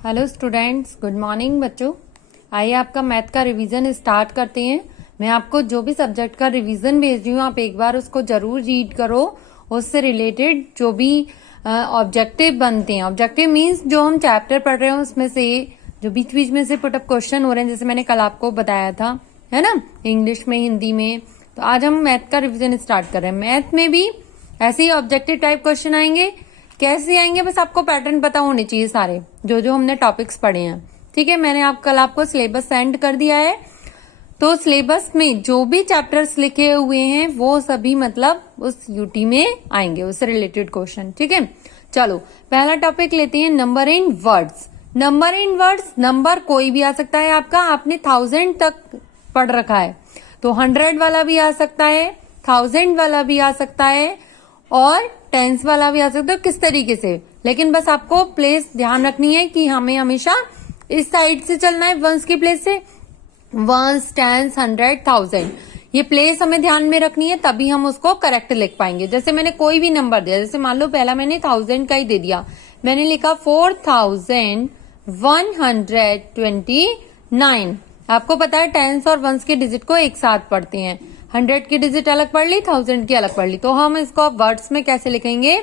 Hello students, good morning बच्चों। आइए आपका मैथ का रिवीजन स्टार्ट करते हैं। मैं आपको जो भी सब्जेक्ट का रिवीजन भेज रही हूँ आप एक बार उसको जरूर रीड करो। उससे रिलेटेड जो भी ऑब्जेक्टिव बनते हैं, ऑब्जेक्टिव मीन्स जो हम चैप्टर पढ़ रहे हैं उसमें से जो बीच बीच में से पुटअप क्वेश्चन हो रहे हैं, जैसे मैंने कल आपको बताया था, है ना, इंग्लिश में, हिंदी में। तो आज हम मैथ का रिविजन स्टार्ट कर रहे हैं। मैथ में भी ऐसे ही ऑब्जेक्टिव टाइप क्वेश्चन आएंगे। कैसे आएंगे, बस आपको पैटर्न पता होने चाहिए सारे, जो जो हमने टॉपिक्स पढ़े हैं। ठीक है, मैंने कल आपको सिलेबस सेंड कर दिया है। तो सिलेबस में जो भी चैप्टर्स लिखे हुए हैं वो सभी मतलब उस यूटी में आएंगे, उससे रिलेटेड क्वेश्चन। ठीक है, चलो पहला टॉपिक लेते हैं, number in words. Number in words, number कोई भी आ सकता है आपका, आपने 1000 तक पढ़ रखा है तो 100 वाला भी आ सकता है, 1000 वाला भी आ सकता है और टेंस वाला भी आ सकता है, किस तरीके से। लेकिन बस आपको प्लेस ध्यान रखनी है कि हमें हमेशा इस साइड से चलना है, वंस की प्लेस से। वंस, टेंस, 100, 1000, ये प्लेस हमें ध्यान में रखनी है, तभी हम उसको करेक्ट लिख पाएंगे। जैसे मैंने कोई भी नंबर दिया, जैसे मान लो पहला मैंने 1000 का ही दे दिया, मैंने लिखा 4129। आपको पता है टेंस और वंस के डिजिट को एक साथ पढ़ते हैं, 100 की डिजिट अलग पढ़ ली, 1000 की अलग पढ़ ली। तो हम इसको अब वर्ड्स में कैसे लिखेंगे,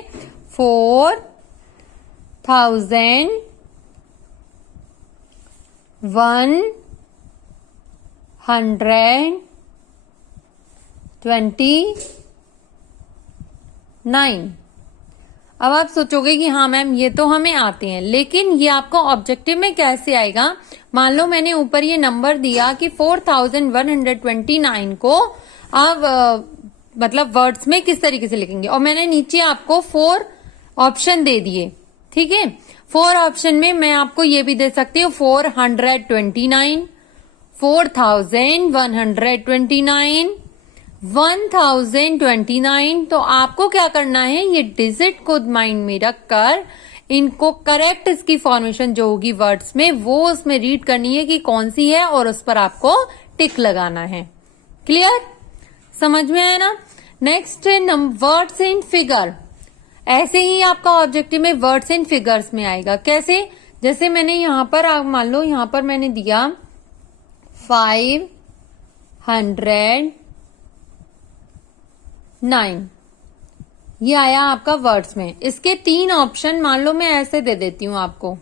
4129। अब आप सोचोगे कि हाँ मैम ये तो हमें आते हैं, लेकिन ये आपको ऑब्जेक्टिव में कैसे आएगा। मान लो मैंने ऊपर ये नंबर दिया कि 4129 को आप मतलब वर्ड्स में किस तरीके से लिखेंगे, और मैंने नीचे आपको 4 ऑप्शन दे दिए। ठीक है, 4 ऑप्शन में मैं आपको ये भी दे सकती हूँ 429, 4129, 1029। तो आपको क्या करना है, ये डिजिट को माइंड में रखकर इनको करेक्ट, इसकी फॉर्मेशन जो होगी वर्ड्स में वो उसमें रीड करनी है कि कौन सी है, और उस पर आपको टिक लगाना है। क्लियर, समझ में आया ना। नेक्स्ट है वर्ड्स इन फिगर। ऐसे ही आपका ऑब्जेक्टिव में वर्ड्स इन फिगर्स में आएगा। कैसे, जैसे मैंने यहां पर मान लो यहां पर मैंने दिया 509, ये आया आपका वर्ड्स में। इसके 3 ऑप्शन मान लो मैं ऐसे दे देती हूं आपको,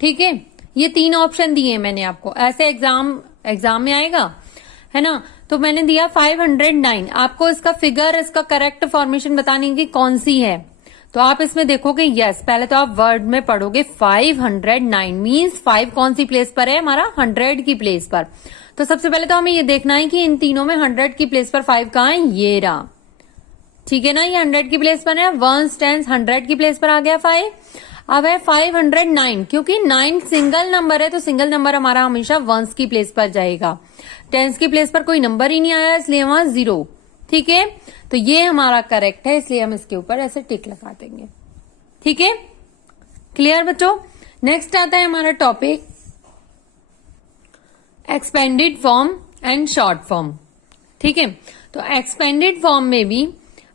ठीक है, ये 3 ऑप्शन दिए मैंने आपको, ऐसे एग्जाम में आएगा, है ना। तो मैंने दिया 509, आपको इसका फिगर, इसका करेक्ट फॉर्मेशन बतानी कि कौन सी है। तो आप इसमें देखोगे, यस, पहले तो आप वर्ड में पढ़ोगे 509 मीन्स 5 कौन सी प्लेस पर है, हमारा 100 की प्लेस पर। तो सबसे पहले तो हमें ये देखना है कि इन तीनों में 100 की प्लेस पर 5 कहाँ है, ये रहा। ठीक है ना, ये 100 की प्लेस पर है, वंस, टेंस, 100 की प्लेस पर आ गया 5। अब है 509, क्योंकि 9 सिंगल नंबर है तो सिंगल नंबर हमारा हमेशा वंस की प्लेस पर जाएगा। टेंस की प्लेस पर कोई नंबर ही नहीं आया, इसलिए वहां 0। ठीक है, तो ये हमारा करेक्ट है, इसलिए हम इसके ऊपर ऐसे टिक लगा देंगे। ठीक है, क्लियर बच्चों। नेक्स्ट आता है हमारा topic expanded form and short form. ठीक है, तो एक्सपेंडेड फॉर्म में भी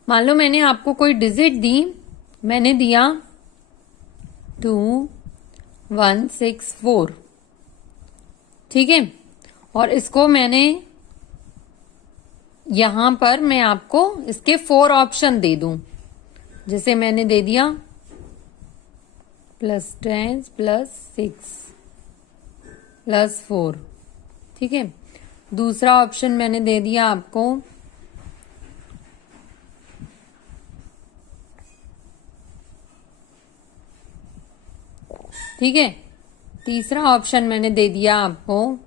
मान लो मैंने आपको कोई डिजिट दी, मैंने दिया 2164, ठीक है, और इसको मैंने यहां पर मैं आपको इसके 4 ऑप्शन दे दूं, जैसे मैंने दे दिया +10 +6 +4। ठीक है, दूसरा ऑप्शन मैंने दे दिया आपको ठीक है, तीसरा ऑप्शन मैंने दे दिया आपको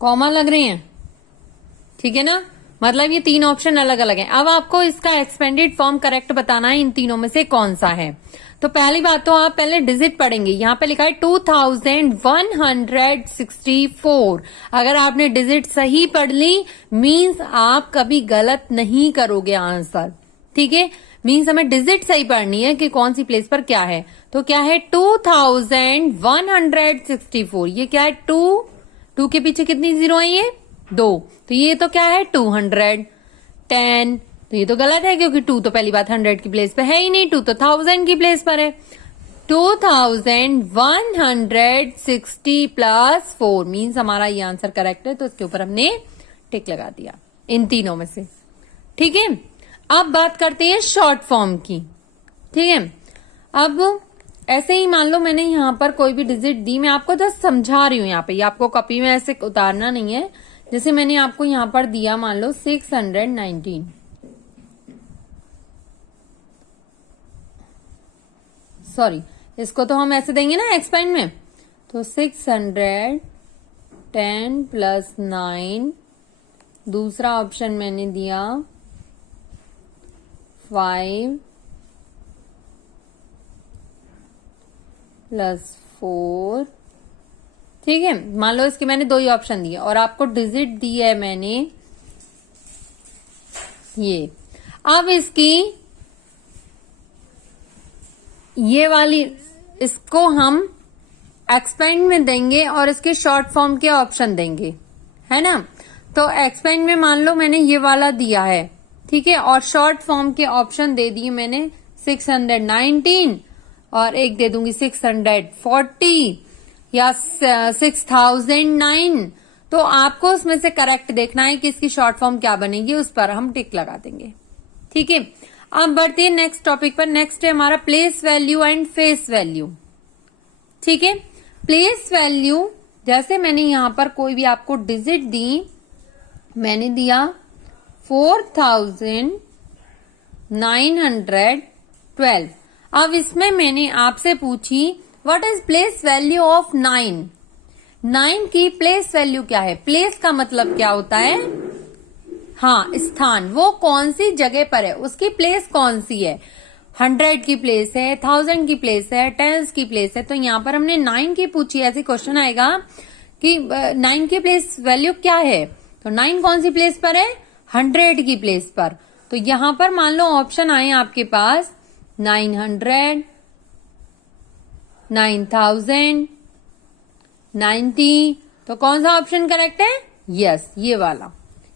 कॉमा लग रहे हैं। ठीक है ना, मतलब ये 3 ऑप्शन अलग अलग हैं। अब आपको इसका एक्सपेंडेड फॉर्म करेक्ट बताना है, इन तीनों में से कौन सा है। तो पहली बात तो आप पहले डिजिट पढ़ेंगे, यहां पे लिखा है 2164। अगर आपने डिजिट सही पढ़ ली मीन्स आप कभी गलत नहीं करोगे आंसर। ठीक है, मीन्स हमें डिजिट सही पढ़नी है कि कौन सी प्लेस पर क्या है। तो क्या है 2164। ये क्या है 2 के पीछे कितनी जीरो है ये 2, तो ये तो क्या है 200। 10 तो ये तो गलत है क्योंकि 2 तो पहली बात 100 की प्लेस पे है ही नहीं, 2 तो 1000 की प्लेस पर है। 2160 प्लस 4 मीन्स हमारा ये आंसर करेक्ट है, तो इसके ऊपर हमने टिक लगा दिया इन तीनों में से। ठीक है, अब बात करते हैं शॉर्ट फॉर्म की। ठीक है, अब ऐसे ही मान लो मैंने यहां पर कोई भी डिजिट दी, मैं आपको जस्ट समझा रही हूं यहाँ पे, ये आपको कॉपी में ऐसे उतारना नहीं है। जैसे मैंने आपको यहां पर दिया मान लो 619, सॉरी इसको तो हम ऐसे देंगे ना एक्सपेंड में, तो 610 प्लस 9, दूसरा ऑप्शन मैंने दिया 5 प्लस 4। ठीक है, मान लो इसके मैंने 2 ही ऑप्शन दिए और आपको डिजिट दी है मैंने ये। अब इसकी ये वाली इसको हम एक्सपेंड में देंगे और इसके शॉर्ट फॉर्म के ऑप्शन देंगे, है ना। तो एक्सपेंड में मान लो मैंने ये वाला दिया है, ठीक है, और शॉर्ट फॉर्म के ऑप्शन दे दिए मैंने 619 और एक दे दूंगी 640 या 6009। तो आपको उसमें से करेक्ट देखना है कि इसकी शॉर्ट फॉर्म क्या बनेगी, उस पर हम टिक लगा देंगे। ठीक है, अब बढ़ते हैं नेक्स्ट टॉपिक पर। नेक्स्ट है हमारा place value and face value. ठीक है, प्लेस वैल्यू जैसे मैंने यहां पर कोई भी आपको डिजिट दी, मैंने दिया 4912। अब इसमें मैंने आपसे पूछी what is place value of 9। 9 की प्लेस वैल्यू क्या है। प्लेस का मतलब क्या होता है, हाँ स्थान, वो कौन सी जगह पर है, उसकी प्लेस कौन सी है। 100 की प्लेस है, 1000 की प्लेस है, 10s की प्लेस है। तो यहाँ पर हमने 9 की पूछी, ऐसे क्वेश्चन आएगा कि 9 की प्लेस वैल्यू क्या है। तो 9 कौन सी प्लेस पर है, 100 की प्लेस पर। तो यहां पर मान लो ऑप्शन आए आपके पास 900, 9000, 90, तो कौन सा ऑप्शन करेक्ट है, यस ये वाला,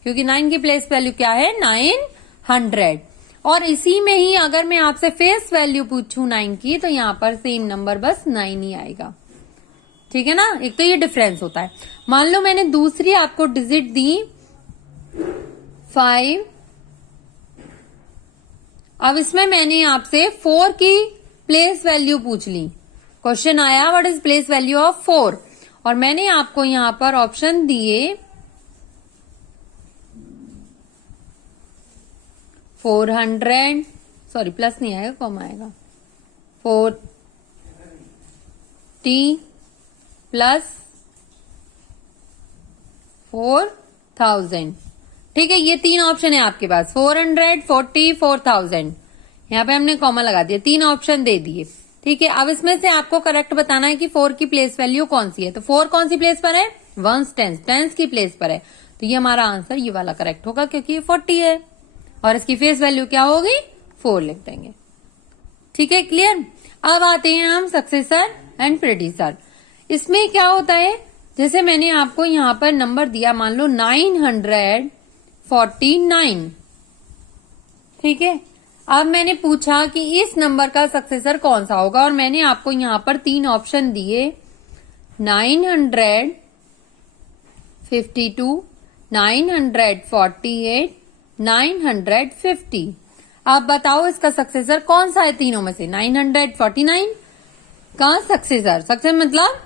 क्योंकि 9 की प्लेस वैल्यू क्या है 900। और इसी में ही अगर मैं आपसे फेस वैल्यू पूछूं 9 की, तो यहां पर सेम नंबर बस 9 ही आएगा। ठीक है ना, एक तो ये डिफरेंस होता है। मान लो मैंने दूसरी आपको डिजिट दी 5, अब इसमें मैंने आपसे 4 की प्लेस वैल्यू पूछ ली। क्वेश्चन आया what is place value of 4, और मैंने आपको यहां पर ऑप्शन दिए 400, सॉरी प्लस नहीं आएगा कम आएगा, 40 प्लस 4000। ठीक है, ये 3 ऑप्शन है आपके पास, 400, 40, 4000। यहाँ पे हमने कॉमा लगा दिया, 3 ऑप्शन दे दिए। ठीक है, अब इसमें से आपको करेक्ट बताना है कि 4 की प्लेस वैल्यू कौन सी है। तो 4 कौन सी प्लेस पर है, 1s, 10s की प्लेस पर है। तो ये हमारा आंसर ये वाला करेक्ट होगा, क्योंकि ये 40 है और इसकी फेस वैल्यू क्या होगी 4 लिख देंगे। ठीक है, क्लियर। अब आते हैं हम सक्सेसर एंड प्रेडिसर। इसमें क्या होता है, जैसे मैंने आपको यहां पर नंबर दिया मान लो 949, ठीक है। अब मैंने पूछा कि इस नंबर का सक्सेसर कौन सा होगा, और मैंने आपको यहां पर 3 ऑप्शन दिए 952, 948, 950। आप बताओ इसका सक्सेसर कौन सा है तीनों में से। 949 का सक्सेसर, सक्सेसर मतलब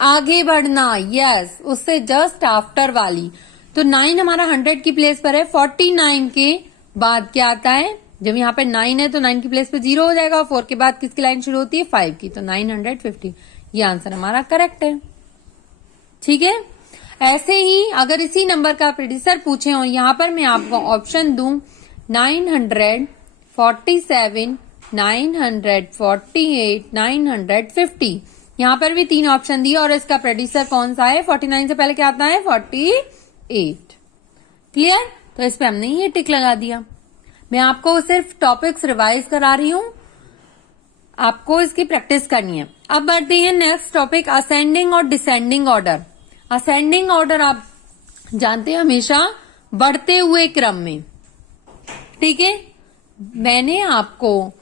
आगे बढ़ना, यस, उससे जस्ट आफ्टर वाली। तो 9 हमारा 100 की प्लेस पर है, 49 के बाद क्या आता है, जब यहाँ पे 9 है तो 9 की प्लेस पे 0 हो जाएगा, 4 के बाद किसकी लाइन शुरू होती है 5 की, तो 950। ये आंसर हमारा करेक्ट है। ठीक है, ऐसे ही अगर इसी नंबर का प्रेडिसर पूछे और यहाँ पर मैं आपको ऑप्शन दूं 947, 948, 950, यहाँ पर भी 3 ऑप्शन दिए और इसका प्रेडिसर कौन सा है, 49 से पहले क्या आता है 48। क्लियर, तो इस पे हमने ये टिक लगा दिया। मैं आपको सिर्फ टॉपिक्स रिवाइज करा रही हूं, आपको इसकी प्रैक्टिस करनी है। अब बढ़ते हैं नेक्स्ट टॉपिक, असेंडिंग और डिसेंडिंग ऑर्डर। असेंडिंग ऑर्डर आप जानते हैं हमेशा बढ़ते हुए क्रम में, ठीक है। मैंने आपको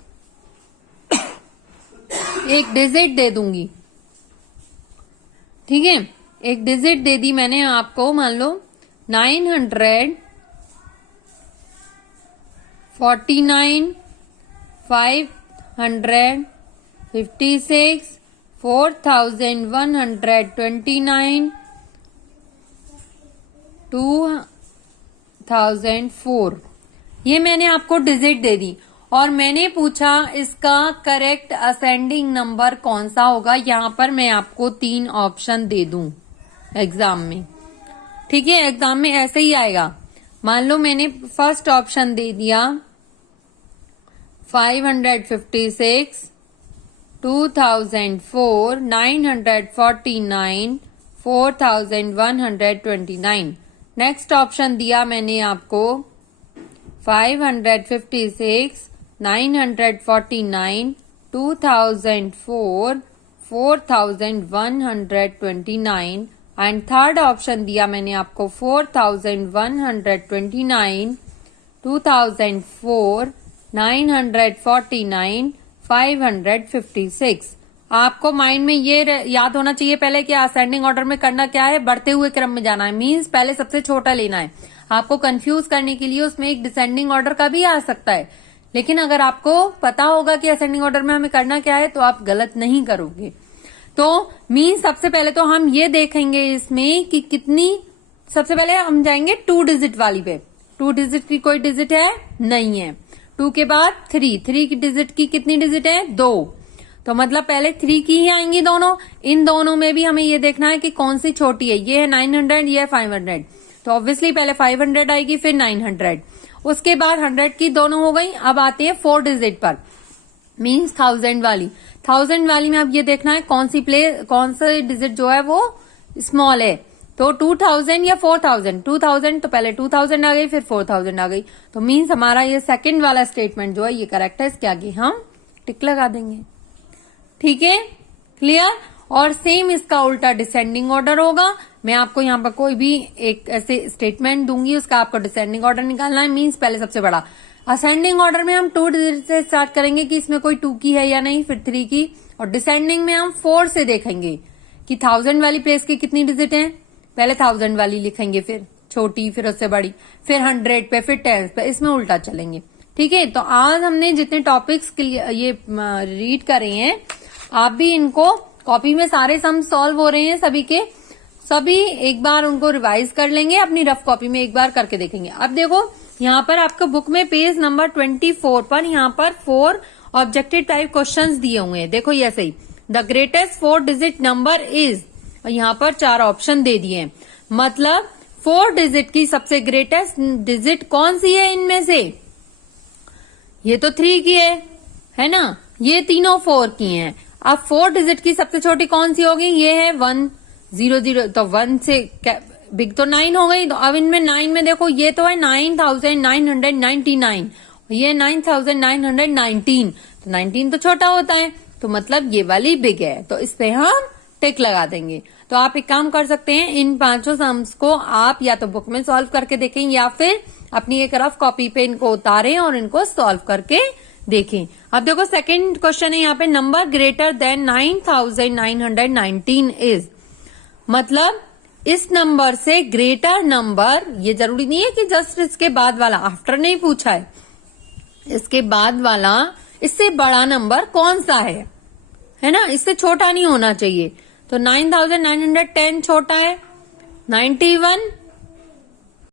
एक डिजिट दे दूंगी, ठीक है, एक डिजिट दे दी मैंने आपको, मान लो 949, 556, 4129, 2004, ये मैंने आपको डिजिट दे दी और मैंने पूछा इसका करेक्ट असेंडिंग नंबर कौन सा होगा। यहां पर मैं आपको 3 ऑप्शन दे दूं एग्जाम में, ठीक है, एग्जाम में ऐसे ही आएगा। मान लो मैंने फर्स्ट ऑप्शन दे दिया 556, 2004, 949, 4129। नेक्स्ट ऑप्शन दिया मैंने आपको 556, 949, 2004, 4129 एंड थर्ड ऑप्शन दिया मैंने आपको 4129, 2004, 949, 556। आपको माइंड में ये याद होना चाहिए पहले कि असेंडिंग ऑर्डर में करना क्या है, बढ़ते हुए क्रम में जाना है, मींस पहले सबसे छोटा लेना है। आपको कंफ्यूज करने के लिए उसमें एक डिसेंडिंग ऑर्डर का भी आ सकता है, लेकिन अगर आपको पता होगा कि असेंडिंग ऑर्डर में हमें करना क्या है तो आप गलत नहीं करोगे। तो मींस सबसे पहले तो हम ये देखेंगे इसमें कि कितनी, सबसे पहले हम जाएंगे 2 डिजिट वाली पे। 2 डिजिट की कोई डिजिट है नहीं है। 2 के बाद 3 की डिजिट की कितनी डिजिट है, 2, तो मतलब पहले 3 की ही आएंगी दोनों। इन दोनों में भी हमें ये देखना है कि कौन सी छोटी है, ये है 900, ये है 500, तो ऑब्वियसली पहले 500 आएगी फिर 900, उसके बाद 100 की दोनों हो गई। अब आते हैं 4 डिजिट पर, मींस 1000 वाली। 1000 वाली में अब ये देखना है कौन सा डिजिट जो है वो स्मॉल है, तो 2000 या 4000। 2000 तो पहले 2000 आ गई फिर 4000 आ गई, तो मींस हमारा ये सेकंड वाला स्टेटमेंट जो है ये करेक्ट है, इसके आगे हम टिक लगा देंगे, ठीक है, क्लियर। और सेम इसका उल्टा डिसेंडिंग ऑर्डर होगा। मैं आपको यहाँ पर कोई भी एक ऐसे स्टेटमेंट दूंगी, उसका आपको डिसेंडिंग ऑर्डर निकालना है, मींस पहले सबसे बड़ा। असेंडिंग ऑर्डर में हम 2 डिजिट से स्टार्ट करेंगे कि इसमें कोई 2 की है या नहीं, फिर 3 की, और डिसेंडिंग में हम 4 से देखेंगे कि 1000 वाली प्लेस की कितनी डिजिट है, पहले 1000 वाली लिखेंगे, फिर छोटी, फिर उससे बड़ी, फिर 100 पे, फिर 10 पे, इसमें उल्टा चलेंगे, ठीक है। तो आज हमने जितने टॉपिक्स ये रीड करे हैं, आप भी इनको कॉपी में सारे सम सॉल्व हो रहे हैं सभी के सभी, एक बार उनको रिवाइज कर लेंगे, अपनी रफ कॉपी में एक बार करके देखेंगे। अब देखो यहाँ पर आपको बुक में पेज नंबर 24 पर यहाँ पर 4 ऑब्जेक्टिव टाइप क्वेश्चंस दिए हुए हैं। देखो ये सही, the greatest 4 digit number is, और यहाँ पर 4 ऑप्शन दे दिए हैं, मतलब 4 डिजिट की सबसे ग्रेटेस्ट डिजिट कौन सी है इनमें से, ये तो 3 की है ना, ये तीनों 4 की हैं। अब 4 डिजिट की सबसे छोटी कौन सी होगी, ये है 100, तो 1 से बिग तो 9 हो गई। तो अब इनमें 9 में देखो ये तो है 9999, ये 9919, तो 19 तो छोटा होता है, तो मतलब ये वाली बिग है, तो इस पे हम टिक लगा देंगे। तो आप एक काम कर सकते हैं, इन 5 सम्स को आप या तो बुक में सॉल्व करके देखें या फिर अपनी एक रफ कॉपी पे इनको उतारें और इनको सॉल्व करके देखें। अब देखो सेकंड क्वेश्चन है यहाँ पे, नंबर ग्रेटर देन 9919 इज, मतलब इस नंबर से ग्रेटर नंबर, ये जरूरी नहीं है कि जस्ट इसके बाद वाला, आफ्टर नहीं पूछा है, इसके बाद वाला इससे बड़ा नंबर कौन सा है ना, इससे छोटा नहीं होना चाहिए। तो 9910 छोटा है, 91